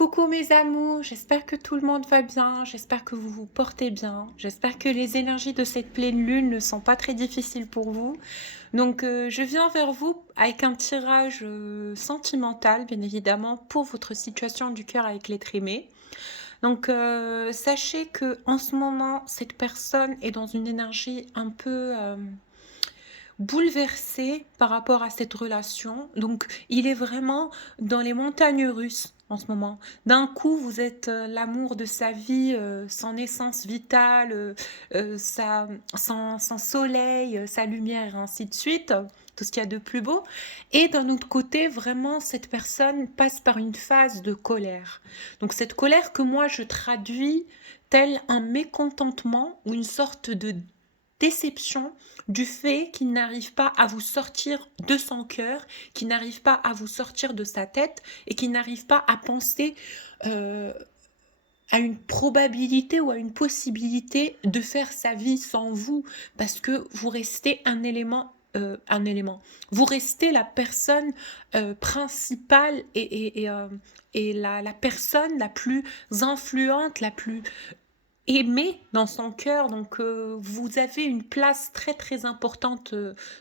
Coucou mes amours, j'espère que tout le monde va bien, j'espère que vous vous portez bien, j'espère que les énergies de cette pleine lune ne sont pas très difficiles pour vous. Donc je viens vers vous avec un tirage sentimental, bien évidemment, pour votre situation du cœur avec l'être aimé. Donc sachez que en ce moment, cette personne est dans une énergie un peu bouleversé par rapport à cette relation. Donc, il est vraiment dans les montagnes russes en ce moment. D'un coup, vous êtes l'amour de sa vie, son essence vitale, son soleil, sa lumière, et ainsi de suite, tout ce qu'il y a de plus beau. Et d'un autre côté, vraiment, cette personne passe par une phase de colère. Donc, cette colère que moi, je traduis tel un mécontentement ou une sorte de déception du fait qu'il n'arrive pas à vous sortir de son cœur, qu'il n'arrive pas à vous sortir de sa tête et qu'il n'arrive pas à penser euh, à une probabilité ou à une possibilité de faire sa vie sans vous parce que vous restez un élément. Vous restez la personne principale et la personne la plus influente, la plus aimé dans son cœur. Donc, vous avez une place très très importante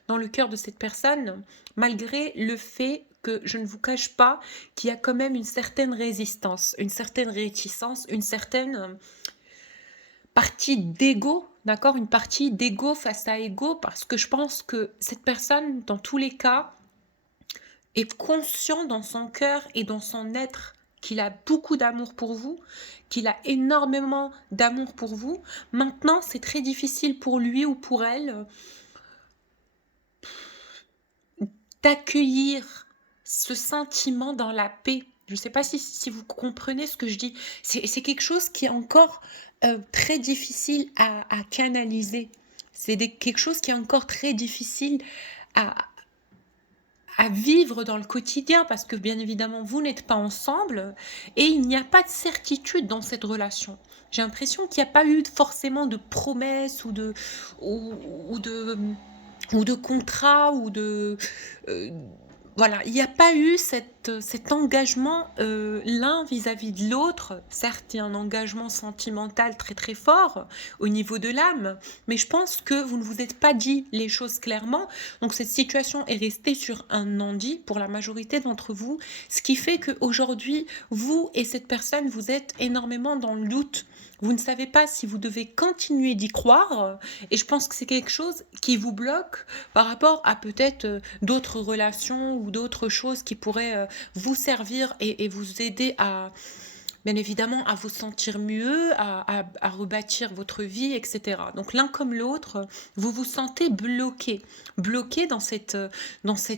dans le cœur de cette personne, malgré le fait que je ne vous cache pas qu'il y a quand même une certaine résistance, une certaine réticence, une certaine partie d'ego, d'accord? Une partie d'ego face à ego, parce que je pense que cette personne, dans tous les cas, est conscient dans son cœur et dans son être qu'il a beaucoup d'amour pour vous, qu'il a énormément d'amour pour vous. Maintenant, c'est très difficile pour lui ou pour elle d'accueillir ce sentiment dans la paix. Je ne sais pas si vous comprenez ce que je dis. C'est quelque chose qui est encore très difficile à canaliser. C'est quelque chose qui est encore très difficile à, à vivre dans le quotidien parce que bien évidemment vous n'êtes pas ensemble et il n'y a pas de certitude dans cette relation. J'ai l'impression qu'il n'y a pas eu forcément de promesses ou, ou de ou de contrat ou de euh, voilà, il n'y a pas eu cet engagement l'un vis-à-vis de l'autre. Certes, il y a un engagement sentimental très très fort au niveau de l'âme, mais je pense que vous ne vous êtes pas dit les choses clairement. Donc cette situation est restée sur un non-dit pour la majorité d'entre vous, ce qui fait qu'aujourd'hui, vous et cette personne, vous êtes énormément dans le doute. Vous ne savez pas si vous devez continuer d'y croire, et je pense que c'est quelque chose qui vous bloque par rapport à peut-être d'autres relations ou d'autres choses qui pourraient vous servir et vous aider à, bien évidemment, à vous sentir mieux, à rebâtir votre vie, etc. Donc l'un comme l'autre, vous vous sentez bloqué, bloqué dans cet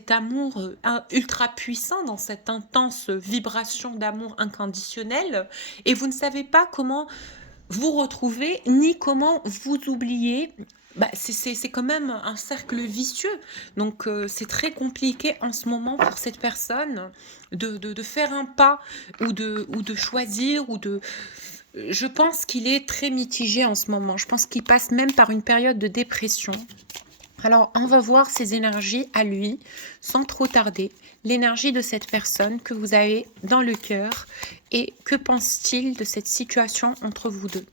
amour ultra puissant, dans cette intense vibration d'amour inconditionnel, et vous ne savez pas comment vous retrouver, ni comment vous oublier. Bah, c'est quand même un cercle vicieux. Donc, c'est très compliqué en ce moment pour cette personne de faire un pas ou de choisir ou de... Je pense qu'il est très mitigé en ce moment. Je pense qu'il passe même par une période de dépression. Alors, on va voir ses énergies à lui, sans trop tarder. L'énergie de cette personne que vous avez dans le cœur et que pense-t-il de cette situation entre vous deux?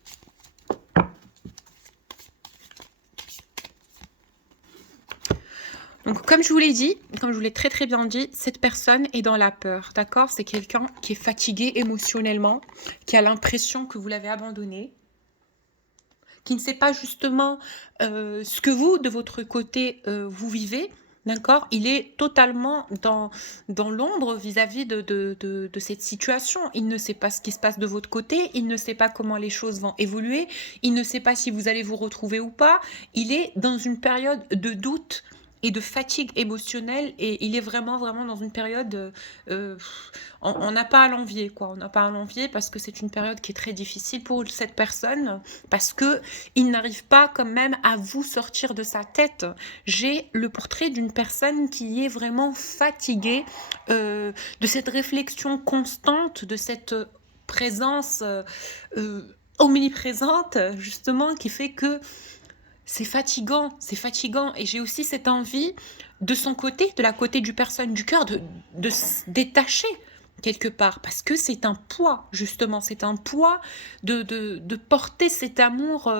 Donc, comme je vous l'ai dit, comme je vous l'ai très très bien dit, cette personne est dans la peur, d'accord? C'est quelqu'un qui est fatigué émotionnellement, qui a l'impression que vous l'avez abandonné, qui ne sait pas justement ce que vous, de votre côté, vous vivez. D'accord? Il est totalement dans l'ombre vis-à-vis de cette situation. Il ne sait pas ce qui se passe de votre côté, il ne sait pas comment les choses vont évoluer, il ne sait pas si vous allez vous retrouver ou pas. Il est dans une période de doute et de fatigue émotionnelle et il est vraiment vraiment dans une période on n'a pas à l'envier quoi, on n'a pas à l'envier parce que c'est une période qui est très difficile pour cette personne parce que il n'arrive pas quand même à vous sortir de sa tête. J'ai le portrait d'une personne qui est vraiment fatiguée de cette réflexion constante, de cette présence omniprésente justement qui fait que c'est fatigant. Et j'ai aussi cette envie de son côté, de la côté du personne du cœur, de se détacher, quelque part, parce que c'est un poids, justement, c'est un poids de porter cet amour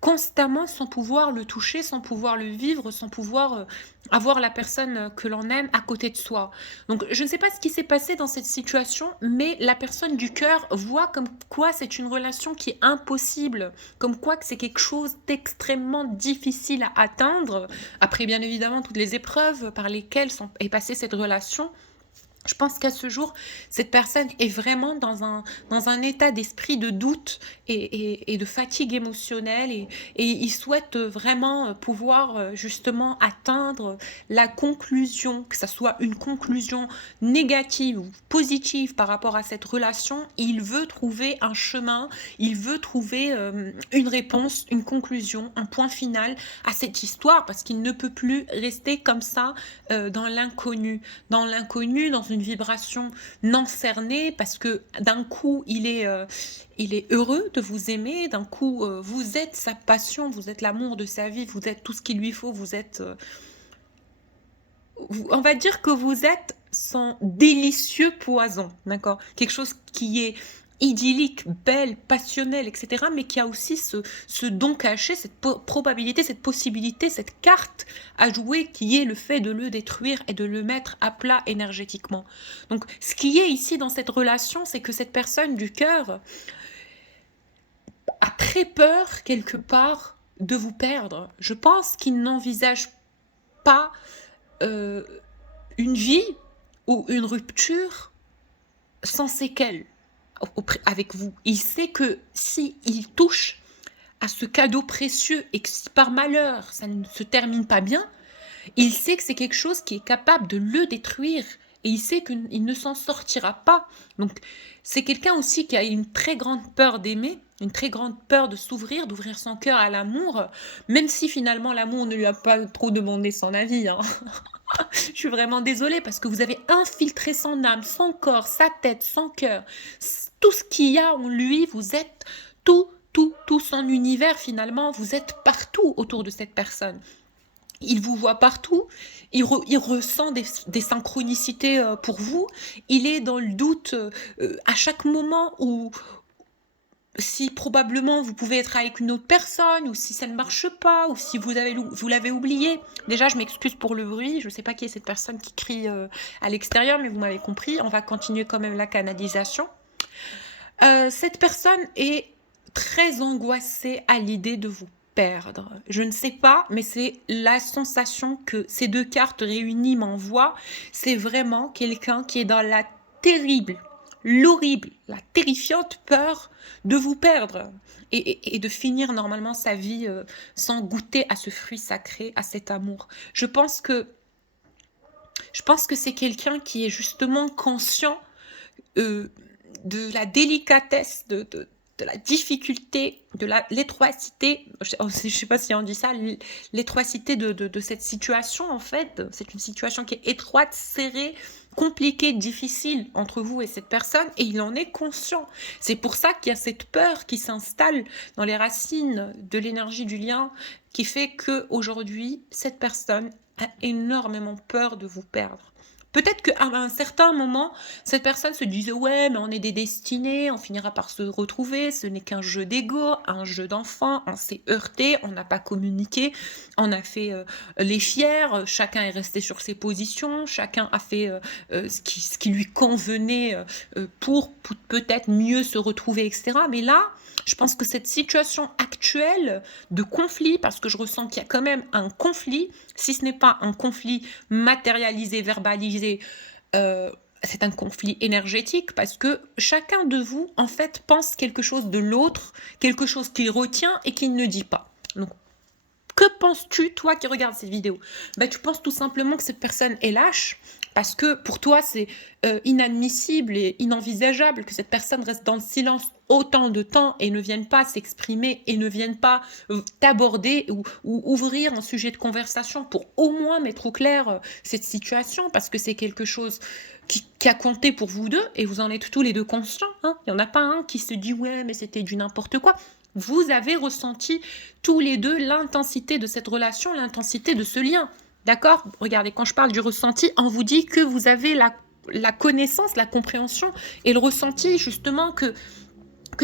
constamment sans pouvoir le toucher, sans pouvoir le vivre, sans pouvoir avoir la personne que l'on aime à côté de soi. Donc, je ne sais pas ce qui s'est passé dans cette situation, mais la personne du cœur voit comme quoi c'est une relation qui est impossible, comme quoi que c'est quelque chose d'extrêmement difficile à atteindre, après bien évidemment toutes les épreuves par lesquelles est passée cette relation. Je pense qu'à ce jour, cette personne est vraiment dans un état d'esprit de doute et de fatigue émotionnelle et il souhaite vraiment pouvoir justement atteindre la conclusion, que ce soit une conclusion négative ou positive par rapport à cette relation. Il veut trouver un chemin, il veut trouver une réponse, une conclusion, un point final à cette histoire parce qu'il ne peut plus rester comme ça dans l'inconnu, dans une vibration non cernée, parce que d'un coup, il est heureux de vous aimer, d'un coup, vous êtes sa passion, vous êtes l'amour de sa vie, vous êtes tout ce qu'il lui faut, vous êtes... on va dire que vous êtes son délicieux poison, d'accord? Quelque chose qui est idyllique, belle, passionnelle, etc., mais qui a aussi ce don caché, cette probabilité, cette possibilité, cette carte à jouer qui est le fait de le détruire et de le mettre à plat énergétiquement. Donc, ce qui est ici dans cette relation, c'est que cette personne du cœur a très peur, quelque part, de vous perdre. Je pense qu'il n'envisage pas une vie ou une rupture sans séquelles avec vous. Il sait que si il touche à ce cadeau précieux et que si par malheur ça ne se termine pas bien, il sait que c'est quelque chose qui est capable de le détruire et il sait qu'il ne s'en sortira pas. Donc c'est quelqu'un aussi qui a une très grande peur d'aimer, une très grande peur de s'ouvrir, d'ouvrir son cœur à l'amour, même si finalement l'amour ne lui a pas trop demandé son avis, hein. Je suis vraiment désolée parce que vous avez infiltré son âme, son corps, sa tête, son cœur, tout ce qu'il y a en lui, vous êtes tout son univers finalement, vous êtes partout autour de cette personne. Il vous voit partout, il ressent des synchronicités pour vous, il est dans le doute à chaque moment où, si probablement vous pouvez être avec une autre personne, ou si ça ne marche pas, ou si vous l'avez oublié. Déjà, je m'excuse pour le bruit, je ne sais pas qui est cette personne qui crie à l'extérieur, mais vous m'avez compris, on va continuer quand même la canalisation. Cette personne est très angoissée à l'idée de vous perdre. Je ne sais pas, mais c'est la sensation que ces deux cartes réunies m'envoient. C'est vraiment quelqu'un qui est dans la terrible, l'horrible, la terrifiante peur de vous perdre et de finir normalement sa vie sans goûter à ce fruit sacré, à cet amour. Je pense que c'est quelqu'un qui est justement conscient de la délicatesse, de la difficulté, de l'étroitité, je ne sais pas si on dit ça, l'étroitité de cette situation en fait. C'est une situation qui est étroite, serrée, compliquée, difficile entre vous et cette personne et il en est conscient. C'est pour ça qu'il y a cette peur qui s'installe dans les racines de l'énergie du lien qui fait qu'aujourd'hui, cette personne a énormément peur de vous perdre. Peut-être qu'à un certain moment, cette personne se disait « Ouais, mais on est des destinés, on finira par se retrouver, ce n'est qu'un jeu d'ego, un jeu d'enfant, on s'est heurté, on n'a pas communiqué, on a fait les fiers, chacun est resté sur ses positions, chacun a fait ce qui lui convenait pour peut-être mieux se retrouver, etc. » Mais là, je pense que cette situation actuelle de conflit, parce que je ressens qu'il y a quand même un conflit, si ce n'est pas un conflit matérialisé, verbalisé, c'est un conflit énergétique parce que chacun de vous, en fait, pense quelque chose de l'autre, quelque chose qu'il retient et qu'il ne dit pas. Donc, que penses-tu, toi qui regardes cette vidéo? Tu penses tout simplement que cette personne est lâche parce que pour toi, c'est inadmissible et inenvisageable que cette personne reste dans le silence autant de temps et ne vienne pas s'exprimer et ne vienne pas t'aborder ou ouvrir un sujet de conversation pour au moins mettre au clair cette situation parce que c'est quelque chose qui a compté pour vous deux et vous en êtes tous les deux conscients. Hein. Il n'y en a pas un qui se dit « Ouais, mais c'était du n'importe quoi ». Vous avez ressenti tous les deux l'intensité de cette relation, l'intensité de ce lien. D'accord? Regardez, quand je parle du ressenti, on vous dit que vous avez la la connaissance, la compréhension et le ressenti justement que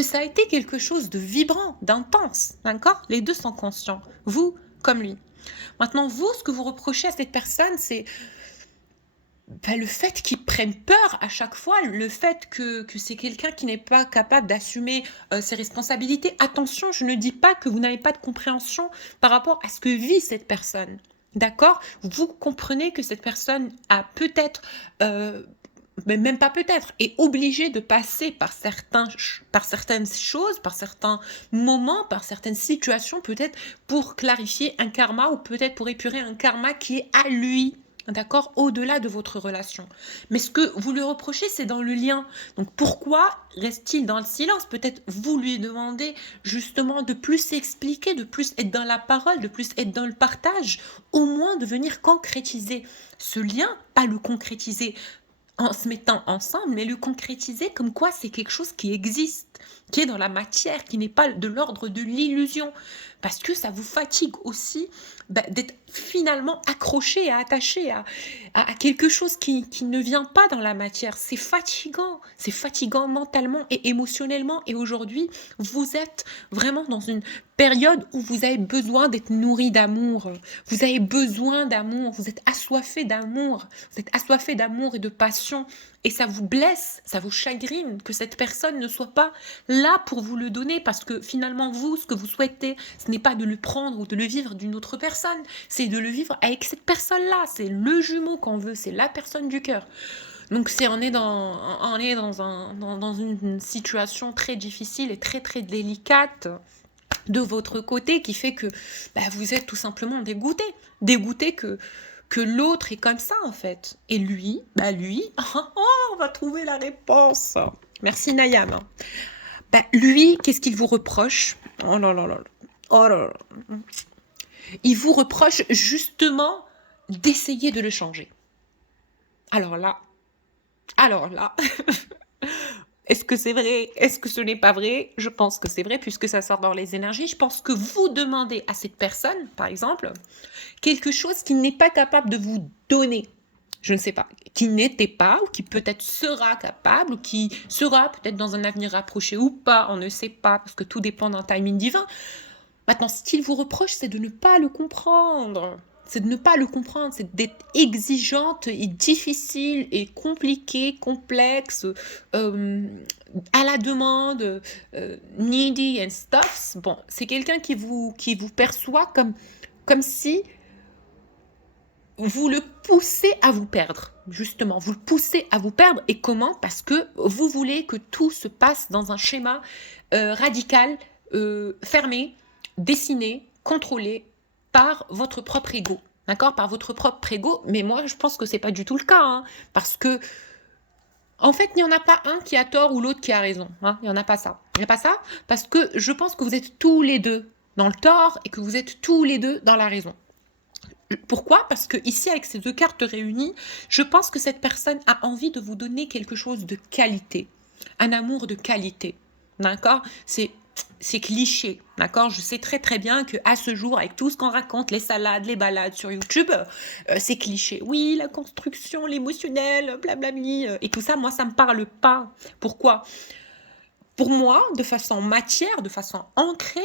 ça a été quelque chose de vibrant, d'intense, d'accord? Les 2 sont conscients, vous comme lui. Maintenant vous, ce que vous reprochez à cette personne, c'est le fait qu'il prenne peur à chaque fois, le fait que c'est quelqu'un qui n'est pas capable d'assumer, ses responsabilités. Attention, je ne dis pas que vous n'avez pas de compréhension par rapport à ce que vit cette personne, d'accord? Vous comprenez que cette personne a peut-être, mais même pas peut-être, est obligée de passer par certaines choses, par certains moments, par certaines situations, peut-être pour clarifier un karma ou peut-être pour épurer un karma qui est à lui. D'accord? Au-delà de votre relation. Mais ce que vous lui reprochez, c'est dans le lien. Donc pourquoi reste-t-il dans le silence? Peut-être vous lui demandez justement de plus s'expliquer, de plus être dans la parole, de plus être dans le partage, au moins de venir concrétiser ce lien, pas le concrétiser en se mettant ensemble, mais le concrétiser comme quoi c'est quelque chose qui existe, qui est dans la matière, qui n'est pas de l'ordre de l'illusion. Parce que ça vous fatigue aussi d'être finalement accroché et attaché à quelque chose qui ne vient pas dans la matière. C'est fatigant mentalement et émotionnellement. Et aujourd'hui, vous êtes vraiment dans une période où vous avez besoin d'être nourri d'amour. Vous avez besoin d'amour, vous êtes assoiffé d'amour. Vous êtes assoiffé d'amour et de passion. Et ça vous blesse, ça vous chagrine que cette personne ne soit pas là pour vous le donner. Parce que finalement, vous, ce que vous souhaitez, ce n'est pas de le prendre ou de le vivre d'une autre personne. C'est de le vivre avec cette personne-là. C'est le jumeau qu'on veut, c'est la personne du cœur. Donc on est dans une situation très difficile et très très délicate de votre côté qui fait que vous êtes tout simplement dégoûté que l'autre est comme ça en fait. Et lui, on va trouver la réponse. Merci Nayam. Lui, qu'est-ce qu'il vous reproche? Oh là là là. Oh là là. Il vous reproche justement d'essayer de le changer. Alors là, est-ce que c'est vrai? Est-ce que ce n'est pas vrai? Je pense que c'est vrai puisque ça sort dans les énergies. Je pense que vous demandez à cette personne, par exemple, quelque chose qu'il n'est pas capable de vous donner. Je ne sais pas, qui n'était pas ou qui peut-être sera capable ou qui sera peut-être dans un avenir rapproché ou pas, on ne sait pas parce que tout dépend d'un timing divin. Maintenant, ce qu'il vous reproche, c'est de ne pas le comprendre. C'est de ne pas le comprendre, c'est d'être exigeante et difficile et compliquée, complexe, à la demande, needy and stuff. Bon, c'est quelqu'un qui vous perçoit comme si vous le poussez à vous perdre, justement. Vous le poussez à vous perdre. Et comment? Parce que vous voulez que tout se passe dans un schéma radical, fermé, dessiné, contrôlé par votre propre ego. D'accord? Par votre propre ego. Mais moi, je pense que c'est pas du tout le cas. Hein, parce que, en fait, il n'y en a pas un qui a tort ou l'autre qui a raison. Hein, il n'y en a pas ça. Il n'y a pas ça parce que je pense que vous êtes tous les deux dans le tort et que vous êtes tous les deux dans la raison. Pourquoi? Parce que ici, avec ces 2 cartes réunies, je pense que cette personne a envie de vous donner quelque chose de qualité, un amour de qualité, d'accord? C'est cliché, d'accord? Je sais très très bien que à ce jour, avec tout ce qu'on raconte, les salades, les balades sur YouTube, c'est cliché. Oui, la construction, l'émotionnel, blablabli, et tout ça, moi, ça me parle pas. Pourquoi? Pour moi, de façon matière, de façon ancrée,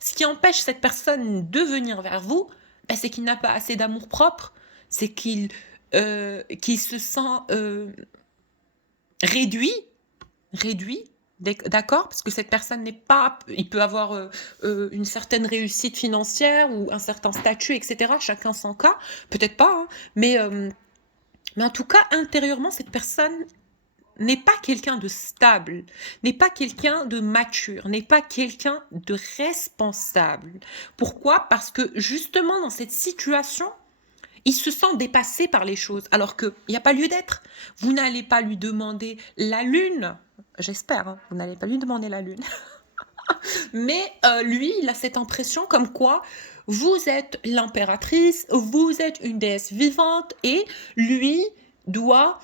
ce qui empêche cette personne de venir vers vous, c'est qu'il n'a pas assez d'amour propre, c'est qu'il se sent réduit, d'accord? Parce que cette personne n'est pas... Il peut avoir une certaine réussite financière ou un certain statut, etc. Chacun son cas, peut-être pas, hein, mais en tout cas, intérieurement, cette personne n'est pas quelqu'un de stable, n'est pas quelqu'un de mature, n'est pas quelqu'un de responsable. Pourquoi? Parce que justement dans cette situation, il se sent dépassé par les choses, alors qu'il n'y a pas lieu d'être. Vous n'allez pas lui demander la lune, j'espère, hein, vous n'allez pas lui demander la lune. Mais lui, il a cette impression comme quoi vous êtes l'impératrice, vous êtes une déesse vivante et lui doit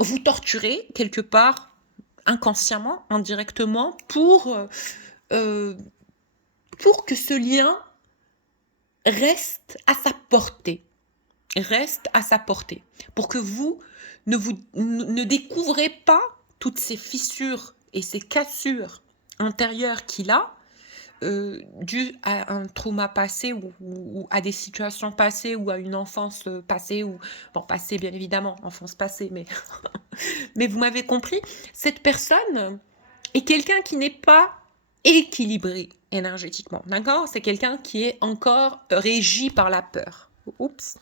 vous torturer quelque part inconsciemment, indirectement pour que ce lien reste à sa portée. reste à sa portée, pour que vous ne découvrez pas toutes ces fissures et ces cassures intérieures qu'il a, dues à un trauma passé ou à des situations passées ou à une enfance, passée ou bon, passée bien évidemment, enfance passée, mais mais vous m'avez compris? Cette personne est quelqu'un qui n'est pas équilibré énergétiquement, d'accord? C'est quelqu'un qui est encore régi par la peur. Oups.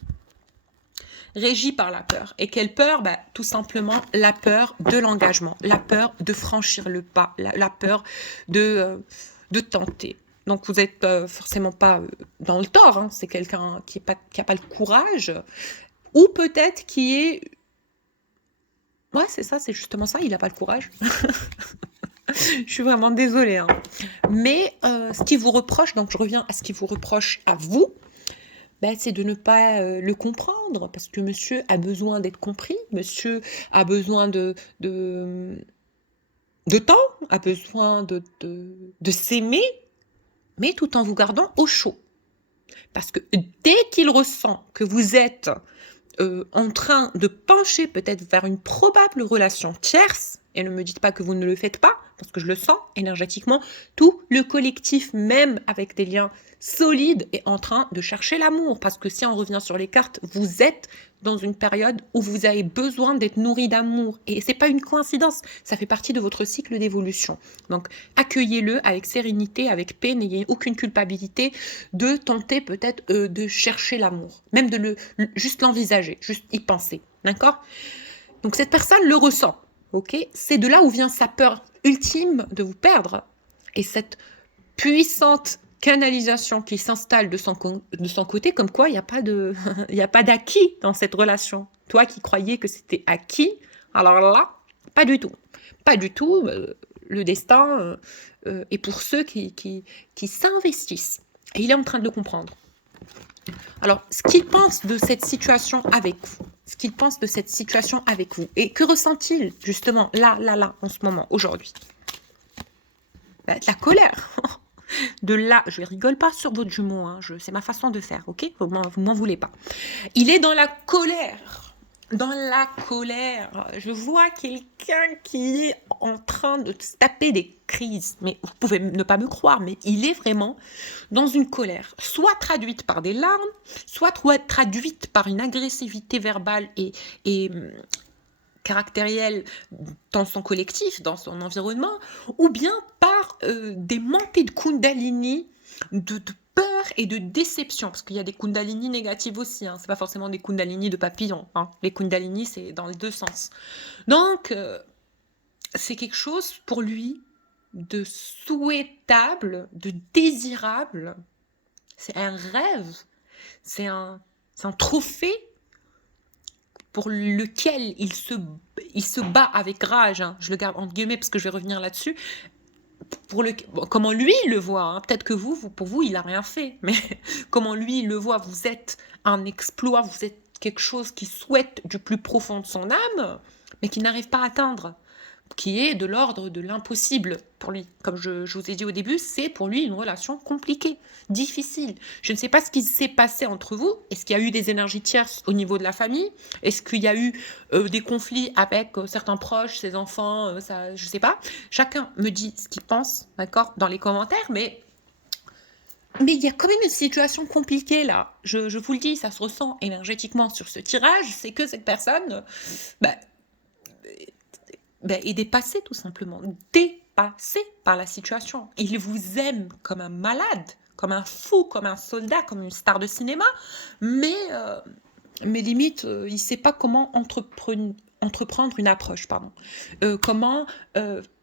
Régi par la peur. Et quelle peur? Bah, tout simplement la peur de l'engagement, la peur de franchir le pas, la peur de tenter. Donc vous n'êtes forcément pas dans le tort, hein. C'est quelqu'un qui n'a pas le courage, ou peut-être qui est... Ouais, c'est ça, c'est justement ça, il n'a pas le courage. Je suis vraiment désolée, hein. Mais ce qui vous reproche, donc je reviens à ce qui vous reproche à vous, ben, c'est de ne pas le comprendre, parce que monsieur a besoin d'être compris, monsieur a besoin de temps, a besoin de s'aimer, mais tout en vous gardant au chaud. Parce que dès qu'il ressent que vous êtes en train de pencher peut-être vers une probable relation tierce, et ne me dites pas que vous ne le faites pas, parce que je le sens énergétiquement, tout le collectif, même avec des liens solides, est en train de chercher l'amour. Parce que si on revient sur les cartes, vous êtes dans une période où vous avez besoin d'être nourri d'amour. Et c'est pas une coïncidence, ça fait partie de votre cycle d'évolution. Donc accueillez-le avec sérénité, avec paix, n'ayez aucune culpabilité de tenter peut-être de chercher l'amour, même de juste l'envisager, juste y penser, d'accord? Donc cette personne le ressent, ok? C'est de là où vient sa peur ultime de vous perdre, et cette puissante canalisation qui s'installe de son côté, comme quoi il n'y a pas il a pas d'acquis dans cette relation. Toi qui croyais que c'était acquis, alors là, pas du tout. Pas du tout. Le destin est pour ceux qui s'investissent. Et il est en train de le comprendre. Alors, ce qu'il pense de cette situation avec vous, et que ressent-il justement là, en ce moment, aujourd'hui? De la colère. De là, je rigole pas sur votre jumeau, hein, c'est ma façon de faire, ok? Vous m'en voulez pas. Il est dans la colère. Dans la colère. Je vois quelqu'un qui est en train de se taper des crises. Mais vous pouvez ne pas me croire, mais il est vraiment dans une colère. Soit traduite par des larmes, soit traduite par une agressivité verbale et caractériel dans son collectif, dans son environnement, ou bien par des montées de kundalini, de peur et de déception, parce qu'il y a des kundalini négatives aussi, hein. C'est pas forcément des kundalini de papillon, hein. Les kundalini, c'est dans les deux sens. Donc, c'est quelque chose pour lui de souhaitable, de désirable. C'est un rêve, c'est un trophée pour lequel il se bat avec rage, hein. Je le garde entre guillemets parce que je vais revenir là-dessus, comment lui le voit, hein. Peut-être que pour vous, il n'a rien fait, mais comment lui le voit, vous êtes un exploit, vous êtes quelque chose qu'il souhaite du plus profond de son âme, mais qu'il n'arrive pas à atteindre, qui est de l'ordre de l'impossible pour lui. Comme je vous ai dit au début, c'est pour lui une relation compliquée, difficile. Je ne sais pas ce qui s'est passé entre vous. Est-ce qu'il y a eu des énergies tierces au niveau de la famille? Est-ce qu'il y a eu des conflits avec certains proches, ses enfants, ça, je ne sais pas. Chacun me dit ce qu'il pense, d'accord, dans les commentaires, mais il y a quand même une situation compliquée là. Je vous le dis, ça se ressent énergétiquement sur ce tirage, c'est que cette personne... est dépassé tout simplement, dépassé par la situation. Il vous aime comme un malade, comme un fou, comme un soldat, comme une star de cinéma, mais limite, il ne sait pas comment entreprendre une approche, comment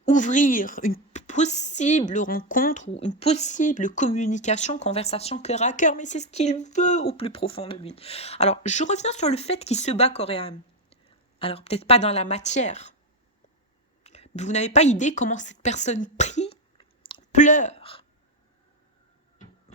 ouvrir une possible rencontre ou une possible communication, conversation cœur à cœur, mais c'est ce qu'il veut au plus profond de lui. Alors, je reviens sur le fait qu'il se bat corps et âme. Alors, peut-être pas dans la matière, vous n'avez pas idée comment cette personne prie, pleure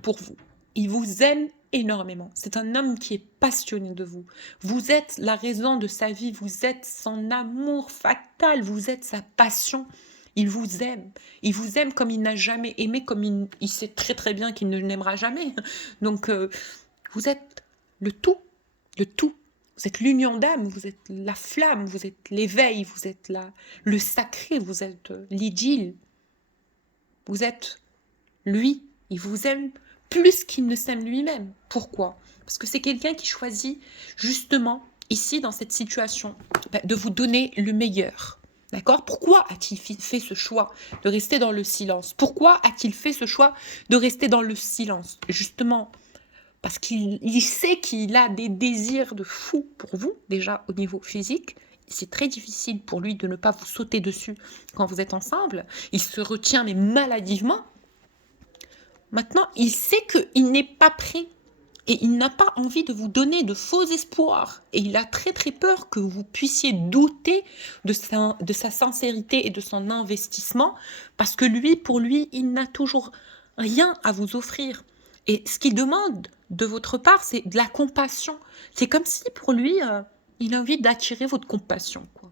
pour vous. Il vous aime énormément. C'est un homme qui est passionné de vous. Vous êtes la raison de sa vie. Vous êtes son amour fatal. Vous êtes sa passion. Il vous aime. Il vous aime comme il n'a jamais aimé, comme il sait très très bien qu'il ne l'aimera jamais. Donc, vous êtes le tout. le tout. Vous êtes l'union d'âme, vous êtes la flamme, vous êtes l'éveil, vous êtes le sacré, vous êtes l'idylle. Vous êtes lui. Il vous aime plus qu'il ne s'aime lui-même. Pourquoi? Parce que c'est quelqu'un qui choisit justement, ici, dans cette situation, de vous donner le meilleur. D'accord? Pourquoi a-t-il fait ce choix de rester dans le silence? Pourquoi a-t-il fait ce choix de rester dans le silence? Justement, parce qu'il sait qu'il a des désirs de fou pour vous, déjà au niveau physique. C'est très difficile pour lui de ne pas vous sauter dessus quand vous êtes ensemble. Il se retient, mais maladivement. Maintenant, il sait qu'il n'est pas prêt et il n'a pas envie de vous donner de faux espoirs. Et il a très très peur que vous puissiez douter de sa sincérité et de son investissement parce que lui, pour lui, il n'a toujours rien à vous offrir. Et ce qu'il demande de votre part, c'est de la compassion. C'est comme si pour lui, il a envie d'attirer votre compassion, quoi.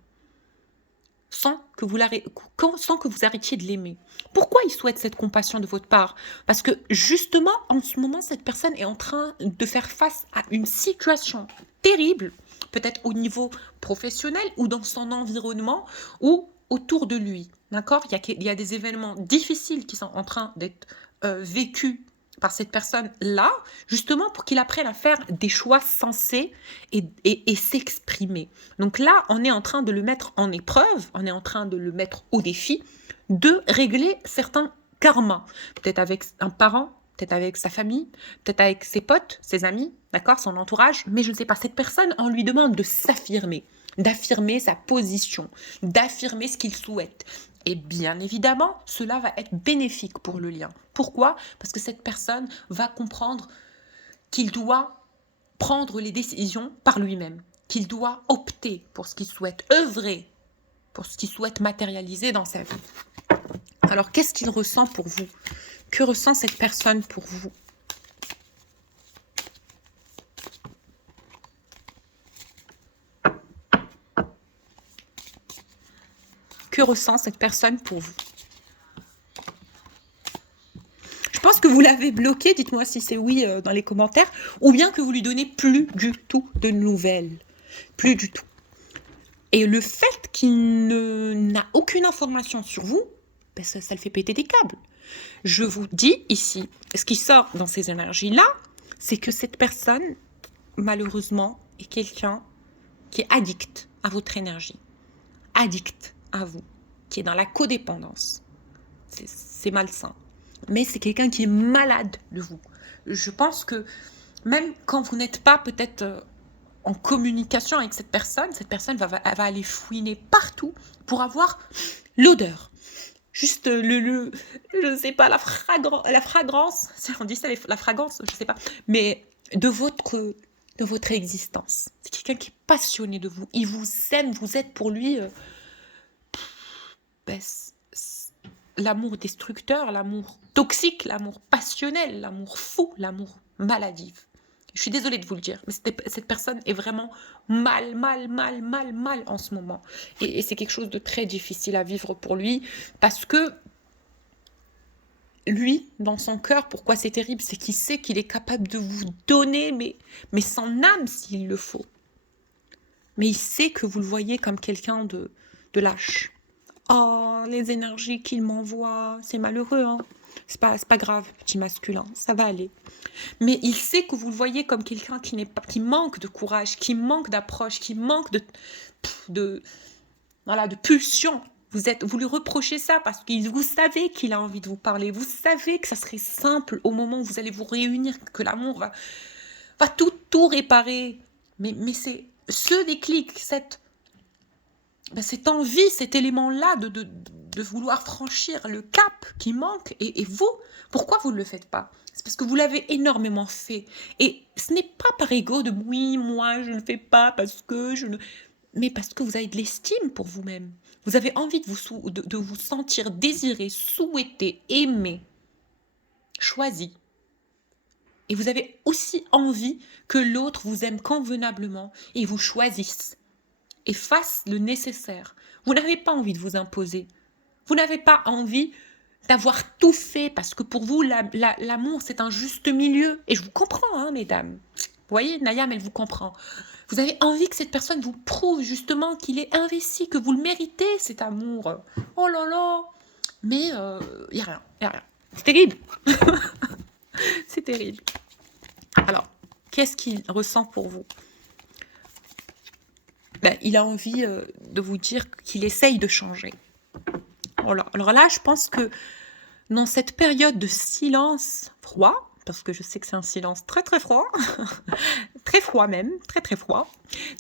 Sans que vous arrêtiez de l'aimer. Pourquoi il souhaite cette compassion de votre part? Parce que justement, en ce moment, cette personne est en train de faire face à une situation terrible, peut-être au niveau professionnel ou dans son environnement ou autour de lui. D'accord? Il y a des événements difficiles qui sont en train d'être vécus par cette personne-là, justement pour qu'il apprenne à faire des choix sensés et s'exprimer. Donc là, on est en train de le mettre en épreuve, on est en train de le mettre au défi de régler certains karmas. Peut-être avec un parent, peut-être avec sa famille, peut-être avec ses potes, ses amis, d'accord, son entourage, mais je ne sais pas, cette personne, on lui demande de s'affirmer, d'affirmer sa position, d'affirmer ce qu'il souhaite. Et bien évidemment, cela va être bénéfique pour le lien. Pourquoi? Parce que cette personne va comprendre qu'il doit prendre les décisions par lui-même, qu'il doit opter pour ce qu'il souhaite, œuvrer pour ce qu'il souhaite matérialiser dans sa vie. Alors, qu'est-ce qu'il ressent pour vous? Que ressent cette personne pour vous? Que ressent cette personne pour vous? Je pense que vous l'avez bloqué, dites-moi si c'est oui dans les commentaires, ou bien que vous lui donnez plus du tout de nouvelles. Plus du tout. Et le fait qu'il n'a aucune information sur vous, ben ça le fait péter des câbles. Je vous dis ici, ce qui sort dans ces énergies-là, c'est que cette personne, malheureusement, est quelqu'un qui est addict à votre énergie. Addict à vous, qui est dans la codépendance. C'est malsain. Mais c'est quelqu'un qui est malade de vous. Je pense que même quand vous n'êtes pas peut-être en communication avec cette personne va aller fouiner partout pour avoir l'odeur. Juste je ne sais pas, la fragrance, on dit ça, la fragrance, je ne sais pas, mais de votre existence. C'est quelqu'un qui est passionné de vous. Il vous aime, vous êtes pour lui l'amour destructeur, l'amour toxique, l'amour passionnel, l'amour fou, l'amour maladif. Je suis désolée de vous le dire, mais cette personne est vraiment mal en ce moment. Et c'est quelque chose de très difficile à vivre pour lui, parce que lui, dans son cœur, pourquoi c'est terrible, c'est qu'il sait qu'il est capable de vous donner, mais son âme s'il le faut. Mais il sait que vous le voyez comme quelqu'un de lâche. Oh, les énergies qu'il m'envoie, c'est malheureux, hein. C'est pas grave, petit masculin, ça va aller. Mais il sait que vous le voyez comme quelqu'un qui manque de courage, qui manque d'approche, qui manque de pulsion. Vous lui reprochez ça parce que vous savez qu'il a envie de vous parler. Vous savez que ça serait simple au moment où vous allez vous réunir, que l'amour va tout réparer. Mais c'est ce déclic, cette envie, cet élément-là de vouloir franchir le cap qui manque. Et vous, pourquoi vous ne le faites pas? C'est parce que vous l'avez énormément fait. Et ce n'est pas par ego de « oui, moi, je ne le fais pas parce que je ne… » mais parce que vous avez de l'estime pour vous-même. Vous avez envie de vous sentir désiré, souhaité, aimé, choisi. Et vous avez aussi envie que l'autre vous aime convenablement et vous choisisse et fasse le nécessaire. Vous n'avez pas envie de vous imposer. Vous n'avez pas envie d'avoir tout fait parce que pour vous, l'amour, c'est un juste milieu. Et je vous comprends, hein, mesdames. voyez, Nayam, elle vous comprend. Vous avez envie que cette personne vous prouve justement qu'il est investi, que vous le méritez, cet amour. Oh là là. Mais il n'y a rien, il n'y a rien. C'est terrible. C'est terrible. Alors, qu'est-ce qu'il ressent pour vous? Ben, il a envie de vous dire qu'il essaye de changer. Voilà. Alors là, je pense que dans cette période de silence froid, parce que je sais que c'est un silence très très froid, très froid même, très très froid.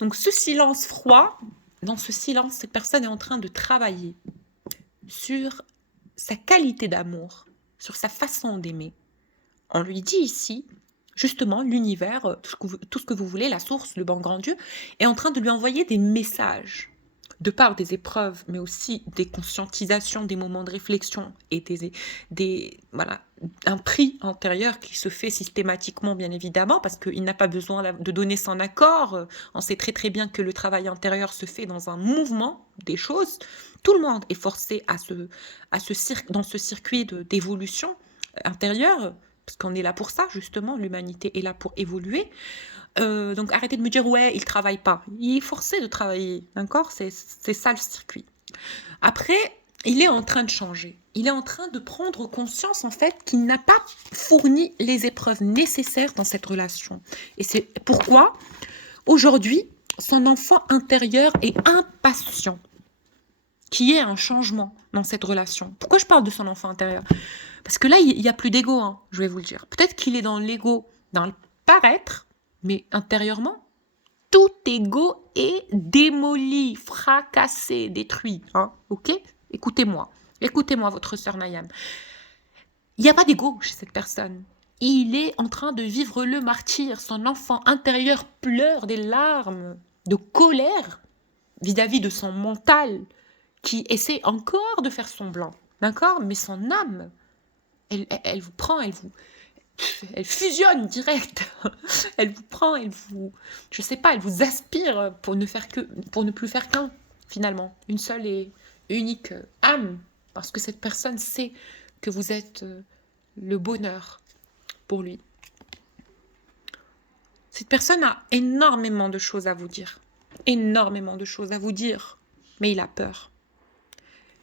Donc ce silence froid, dans ce silence, cette personne est en train de travailler sur sa qualité d'amour, sur sa façon d'aimer. On lui dit ici, justement, l'univers, tout ce que vous voulez, la source, le bon grand Dieu, est en train de lui envoyer des messages, de par des épreuves, mais aussi des conscientisations, des moments de réflexion et voilà, un prix intérieur qui se fait systématiquement, bien évidemment, parce qu'il n'a pas besoin de donner son accord. On sait très très bien que le travail intérieur se fait dans un mouvement des choses. Tout le monde est forcé dans ce circuit d'évolution intérieure, parce qu'on est là pour ça, justement, l'humanité est là pour évoluer. Donc arrêtez de me dire, ouais, il travaille pas. Il est forcé de travailler, d'accord? C'est ça le circuit. Après, il est en train de changer. Il est en train de prendre conscience, en fait, qu'il n'a pas fourni les épreuves nécessaires dans cette relation. Et c'est pourquoi, aujourd'hui, son enfant intérieur est impatient qu'il y ait un changement dans cette relation. Pourquoi je parle de son enfant intérieur? Parce que là, il n'y a plus d'ego, hein, je vais vous le dire. Peut-être qu'il est dans l'ego, dans le paraître, mais intérieurement, tout ego est démoli, fracassé, détruit. Hein, ok? Écoutez-moi. Écoutez-moi, votre sœur Nayam. Il n'y a pas d'ego chez cette personne. Il est en train de vivre le martyr. Son enfant intérieur pleure des larmes de colère vis-à-vis de son mental qui essaie encore de faire semblant. D'accord? Mais son âme, elle vous prend, elle fusionne direct. Elle vous prend, je sais pas, elle vous aspire pour ne plus faire qu'un, finalement. Une seule et unique âme. Parce que cette personne sait que vous êtes le bonheur pour lui. Cette personne a énormément de choses à vous dire. Énormément de choses à vous dire. Mais il a peur.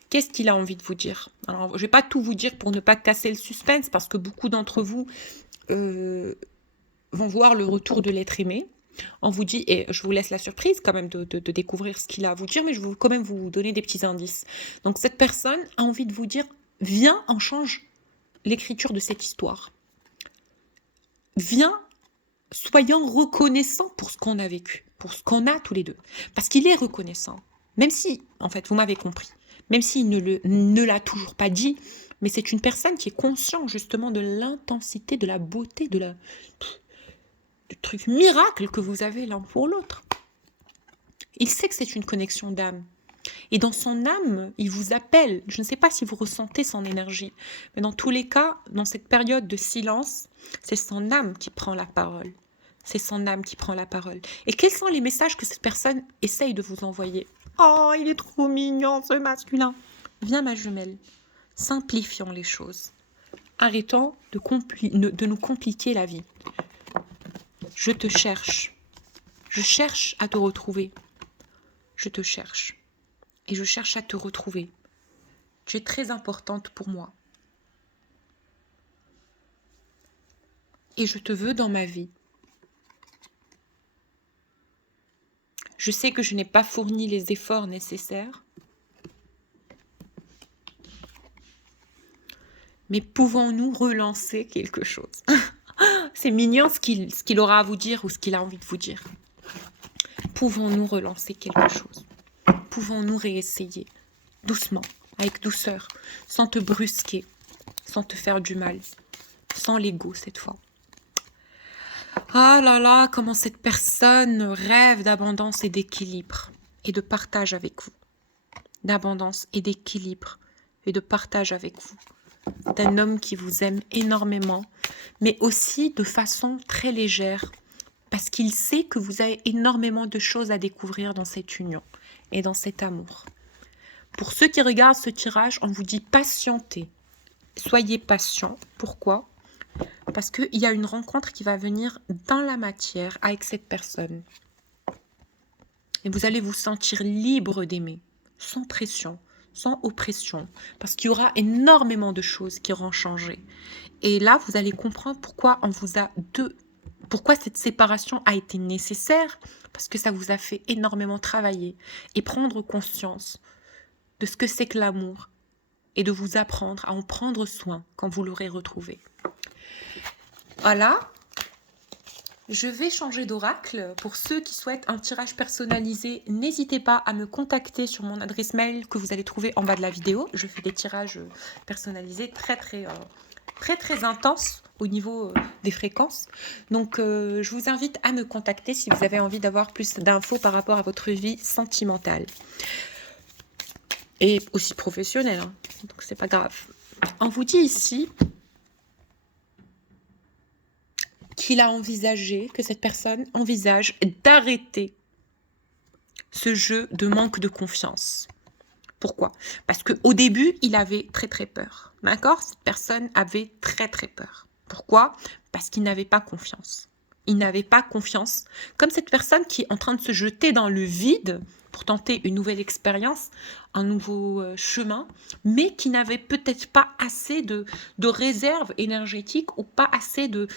Qu'est-ce qu'il a envie de vous dire? Alors, je ne vais pas tout vous dire pour ne pas casser le suspense, parce que beaucoup d'entre vous vont voir le retour de l'être aimé. On vous dit, et je vous laisse la surprise quand même de découvrir ce qu'il a à vous dire, mais je vais quand même vous donner des petits indices. Donc cette personne a envie de vous dire, viens, on change l'écriture de cette histoire. Viens, soyons reconnaissants pour ce qu'on a vécu, pour ce qu'on a tous les deux. Parce qu'il est reconnaissant, même si, en fait, vous m'avez compris, même s'il ne l'a toujours pas dit, mais c'est une personne qui est consciente justement de l'intensité, de la beauté, du truc miracle que vous avez l'un pour l'autre. Il sait que c'est une connexion d'âme. Et dans son âme, il vous appelle. Je ne sais pas si vous ressentez son énergie, mais dans tous les cas, dans cette période de silence, c'est son âme qui prend la parole. C'est son âme qui prend la parole. Et quels sont les messages que cette personne essaye de vous envoyer? Oh, il est trop mignon, ce masculin. Viens, ma jumelle, simplifions les choses. Arrêtons de nous compliquer la vie. Je te cherche. Je cherche à te retrouver. Je te cherche. Et je cherche à te retrouver. Tu es très importante pour moi. Et je te veux dans ma vie. Je sais que je n'ai pas fourni les efforts nécessaires. Mais pouvons-nous relancer quelque chose? C'est mignon ce qu'il aura à vous dire ou ce qu'il a envie de vous dire. Pouvons-nous relancer quelque chose? Pouvons-nous réessayer? Doucement, avec douceur, sans te brusquer, sans te faire du mal, sans l'ego cette fois. Ah là là, comment cette personne rêve d'abondance et d'équilibre et de partage avec vous. D'abondance et d'équilibre et de partage avec vous. D'un homme qui vous aime énormément, mais aussi de façon très légère, parce qu'il sait que vous avez énormément de choses à découvrir dans cette union et dans cet amour. Pour ceux qui regardent ce tirage, on vous dit patientez. Soyez patient. Pourquoi? Parce qu'il y a une rencontre qui va venir dans la matière avec cette personne. Et vous allez vous sentir libre d'aimer, sans pression, sans oppression, parce qu'il y aura énormément de choses qui auront changé. Et là, vous allez comprendre pourquoi cette séparation a été nécessaire, parce que ça vous a fait énormément travailler et prendre conscience de ce que c'est que l'amour et de vous apprendre à en prendre soin quand vous l'aurez retrouvé. Voilà. Je vais changer d'oracle. Pour ceux qui souhaitent un tirage personnalisé, n'hésitez pas à me contacter sur mon adresse mail que vous allez trouver en bas de la vidéo. Je fais des tirages personnalisés très intenses au niveau des fréquences. Donc, je vous invite à me contacter si vous avez envie d'avoir plus d'infos par rapport à votre vie sentimentale. Et aussi professionnelle, hein. Donc c'est pas grave. On vous dit ici que cette personne envisage d'arrêter ce jeu de manque de confiance. Pourquoi? Parce qu'au début, il avait très peur. D'accord? Cette personne avait très peur. Pourquoi? Parce qu'il n'avait pas confiance. Il n'avait pas confiance. Comme cette personne qui est en train de se jeter dans le vide pour tenter une nouvelle expérience, un nouveau chemin, mais qui n'avait peut-être pas assez de réserve énergétique ou pas assez de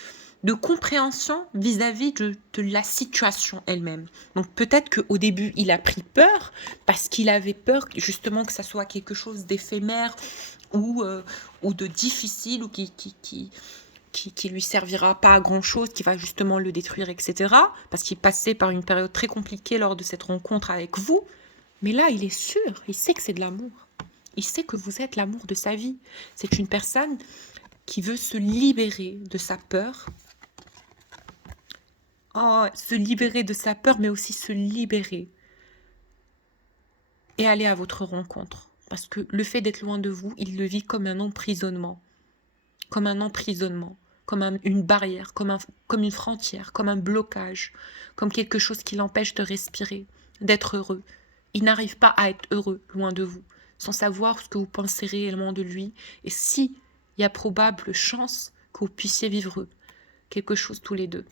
compréhension vis-à-vis de la situation elle-même. Donc peut-être qu'au début, il a pris peur parce qu'il avait peur justement que ça soit quelque chose d'éphémère ou de difficile ou qui lui servira pas à grand-chose, qui va justement le détruire, etc. Parce qu'il passait par une période très compliquée lors de cette rencontre avec vous. Mais là, il est sûr, il sait que c'est de l'amour. Il sait que vous êtes l'amour de sa vie. C'est une personne qui veut se libérer de sa peur, se libérer de sa peur, mais aussi se libérer et aller à votre rencontre. Parce que le fait d'être loin de vous, il le vit comme un emprisonnement, comme une barrière, comme une frontière, comme un blocage, comme quelque chose qui l'empêche de respirer, d'être heureux. Il n'arrive pas à être heureux loin de vous, sans savoir ce que vous pensez réellement de lui, et si il y a probable chance que vous puissiez vivre quelque chose tous les deux.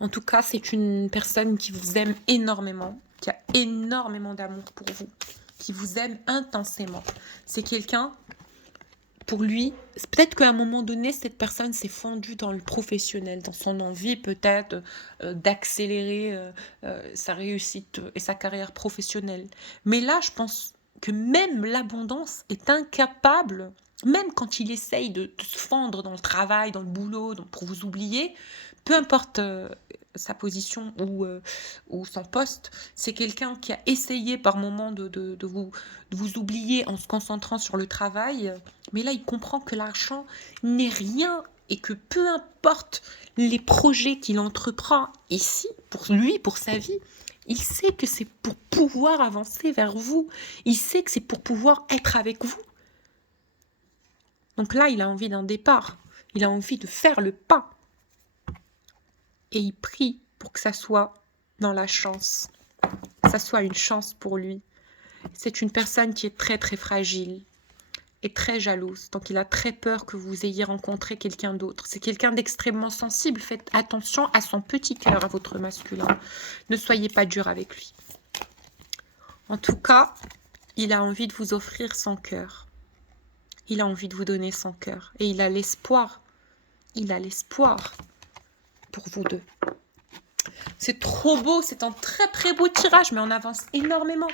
En tout cas, c'est une personne qui vous aime énormément, qui a énormément d'amour pour vous, qui vous aime intensément. C'est quelqu'un, pour lui, peut-être qu'à un moment donné, cette personne s'est fondue dans le professionnel, dans son envie peut-être d'accélérer sa réussite et sa carrière professionnelle. Mais là, je pense que même l'abondance est incapable, même quand il essaye de se fondre dans le travail, dans le boulot, pour vous oublier, peu importe sa position ou son poste, c'est quelqu'un qui a essayé par moments de vous oublier en se concentrant sur le travail, mais là il comprend que l'argent n'est rien et que peu importe les projets qu'il entreprend ici, pour lui, pour sa vie, il sait que c'est pour pouvoir avancer vers vous, il sait que c'est pour pouvoir être avec vous. Donc là, il a envie d'un départ, il a envie de faire le pas. Et il prie pour que ça soit dans la chance, que ça soit une chance pour lui. C'est une personne qui est très fragile et très jalouse, donc il a très peur que vous ayez rencontré quelqu'un d'autre. C'est quelqu'un d'extrêmement sensible, faites attention à son petit cœur, à votre masculin. Ne soyez pas dur avec lui. En tout cas, il a envie de vous offrir son cœur. Il a envie de vous donner son cœur. Et il a l'espoir. Il a l'espoir pour vous deux. C'est trop beau, c'est un très beau tirage, mais on avance énormément.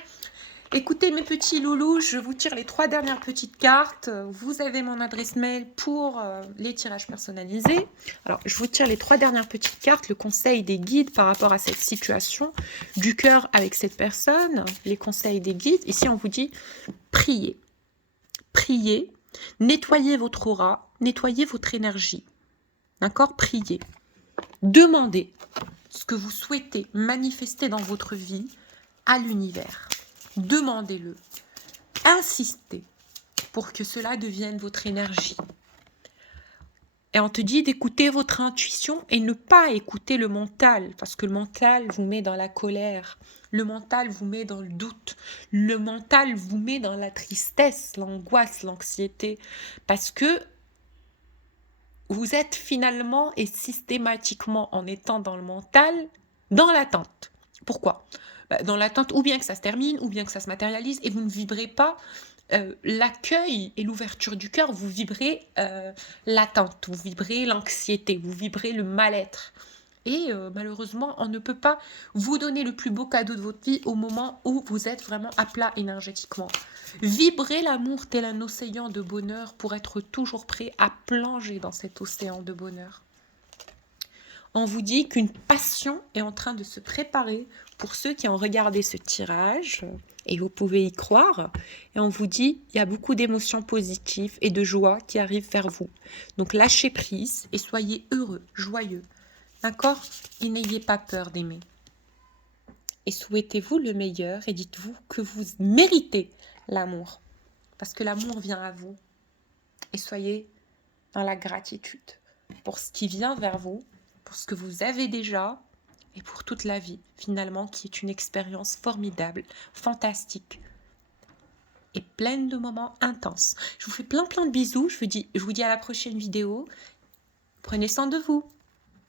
Écoutez mes petits loulous, je vous tire les 3 dernières petites cartes. Vous avez mon adresse mail pour les tirages personnalisés. Alors, je vous tire les 3 dernières petites cartes, le conseil des guides par rapport à cette situation, du cœur avec cette personne, les conseils des guides. Ici, on vous dit priez. Priez, nettoyez votre aura, nettoyez votre énergie. D'accord? Priez. Demandez ce que vous souhaitez manifester dans votre vie à l'univers. Demandez-le. Insistez pour que cela devienne votre énergie. Et on te dit d'écouter votre intuition et ne pas écouter le mental, parce que le mental vous met dans la colère, le mental vous met dans le doute, le mental vous met dans la tristesse, l'angoisse, l'anxiété, parce que vous êtes finalement et systématiquement en étant dans le mental, dans l'attente. Pourquoi? Bah, dans l'attente ou bien que ça se termine, ou bien que ça se matérialise et vous ne vibrez pas, l'accueil et l'ouverture du cœur, vous vibrez, l'attente, vous vibrez l'anxiété, vous vibrez le mal-être et malheureusement, on ne peut pas vous donner le plus beau cadeau de votre vie au moment où vous êtes vraiment à plat énergétiquement. Vibrez l'amour tel un océan de bonheur pour être toujours prêt à plonger dans cet océan de bonheur. On vous dit qu'une passion est en train de se préparer pour ceux qui ont regardé ce tirage, et vous pouvez y croire. Et on vous dit il y a beaucoup d'émotions positives et de joie qui arrivent vers vous. Donc lâchez prise et soyez heureux, joyeux. D'accord? Et n'ayez pas peur d'aimer. Et souhaitez-vous le meilleur et dites-vous que vous méritez l'amour. Parce que l'amour vient à vous. Et soyez dans la gratitude pour ce qui vient vers vous, pour ce que vous avez déjà et pour toute la vie, finalement, qui est une expérience formidable, fantastique et pleine de moments intenses. Je vous fais plein de bisous. Je vous dis à la prochaine vidéo. Prenez soin de vous.